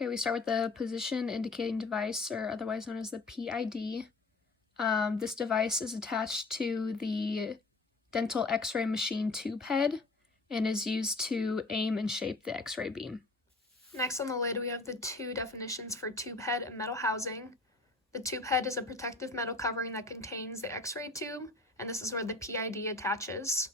Okay, we start with the position indicating device, or otherwise known as the PID. This device is attached to the dental x-ray machine tube head and is used to aim and shape the x-ray beam. Next on the lid, we have the two definitions for tube head and metal housing. The tube head is a protective metal covering that contains the x-ray tube, and this is where the PID attaches.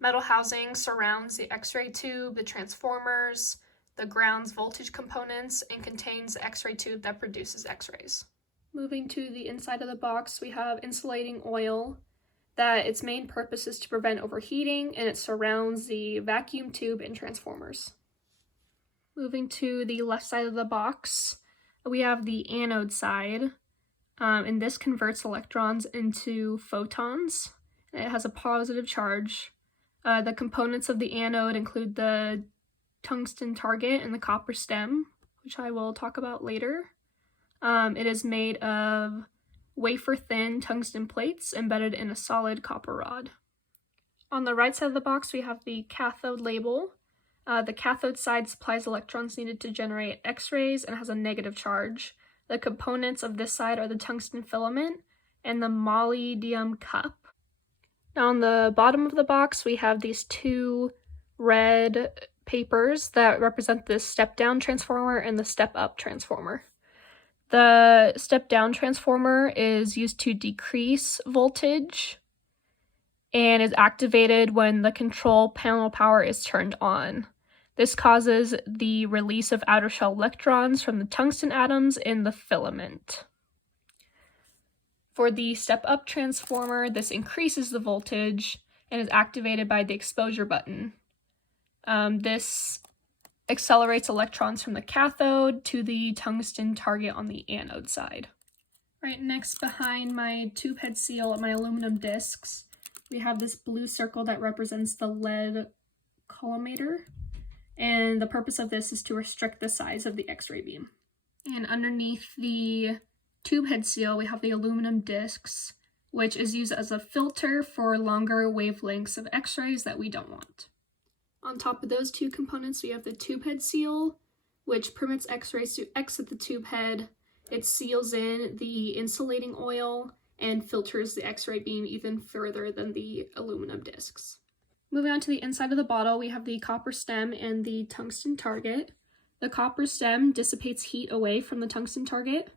Metal housing surrounds the x-ray tube, the transformers, the ground's voltage components, and contains the x-ray tube that produces x-rays. Moving to the inside of the box, we have insulating oil that its main purpose is to prevent overheating, and it surrounds the vacuum tube and transformers. Moving to the left side of the box, we have the anode side, and this converts electrons into photons. It has a positive charge. The components of the anode include the tungsten target and the copper stem, which I will talk about later. It is made of wafer-thin tungsten plates embedded in a solid copper rod. On the right side of the box, we have the cathode label. The cathode side supplies electrons needed to generate X-rays and has a negative charge. The components of this side are the tungsten filament and the molybdenum cup. Now on the bottom of the box, we have these two red papers that represent the step-down transformer and the step-up transformer. The step-down transformer is used to decrease voltage and is activated when the control panel power is turned on. This causes the release of outer shell electrons from the tungsten atoms in the filament. For the step-up transformer, this increases the voltage and is activated by the exposure button. This accelerates electrons from the cathode to the tungsten target on the anode side. Right next, behind my tube head seal and my aluminum discs, we have this blue circle that represents the lead collimator, and the purpose of this is to restrict the size of the X-ray beam. And underneath the tube head seal, we have the aluminum discs, which is used as a filter for longer wavelengths of X-rays that we don't want. On top of those two components, we have the tube head seal, which permits X-rays to exit the tube head. It seals in the insulating oil and filters the X-ray beam even further than the aluminum discs. Moving on to the inside of the bottle, we have the copper stem and the tungsten target. The copper stem dissipates heat away from the tungsten target,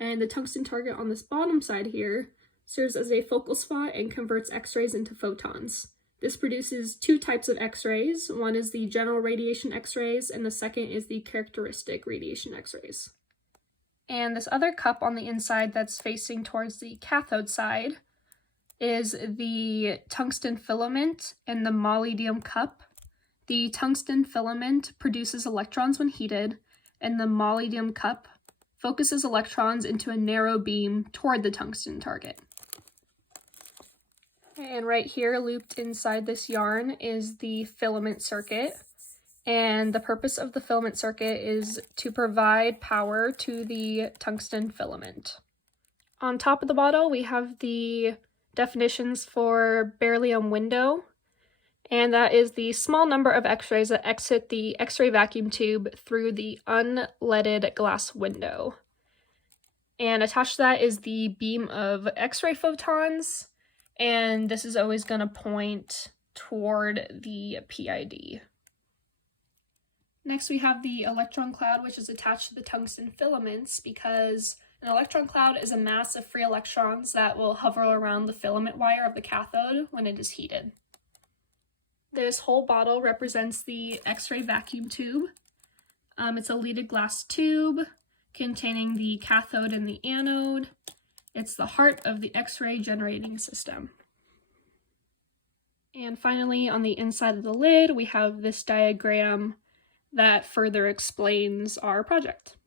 and the tungsten target on this bottom side here serves as a focal spot and converts X-rays into photons. This produces two types of X-rays. One is the general radiation X-rays, and the second is the characteristic radiation X-rays. And this other cup on the inside that's facing towards the cathode side is the tungsten filament and the molybdenum cup. The tungsten filament produces electrons when heated, and the molybdenum cup focuses electrons into a narrow beam toward the tungsten target. And right here, looped inside this yarn, is the filament circuit. And the purpose of the filament circuit is to provide power to the tungsten filament. On top of the bottle, we have the definitions for beryllium window, and that is the small number of X-rays that exit the X-ray vacuum tube through the unleaded glass window. And attached to that is the beam of X-ray photons, and this is always going to point toward the PID. Next, we have the electron cloud, which is attached to the tungsten filaments because an electron cloud is a mass of free electrons that will hover around the filament wire of the cathode when it is heated. This whole bottle represents the X-ray vacuum tube. It's a leaded glass tube containing the cathode and the anode. It's the heart of the X-ray generating system. And finally, on the inside of the lid, we have this diagram that further explains our project.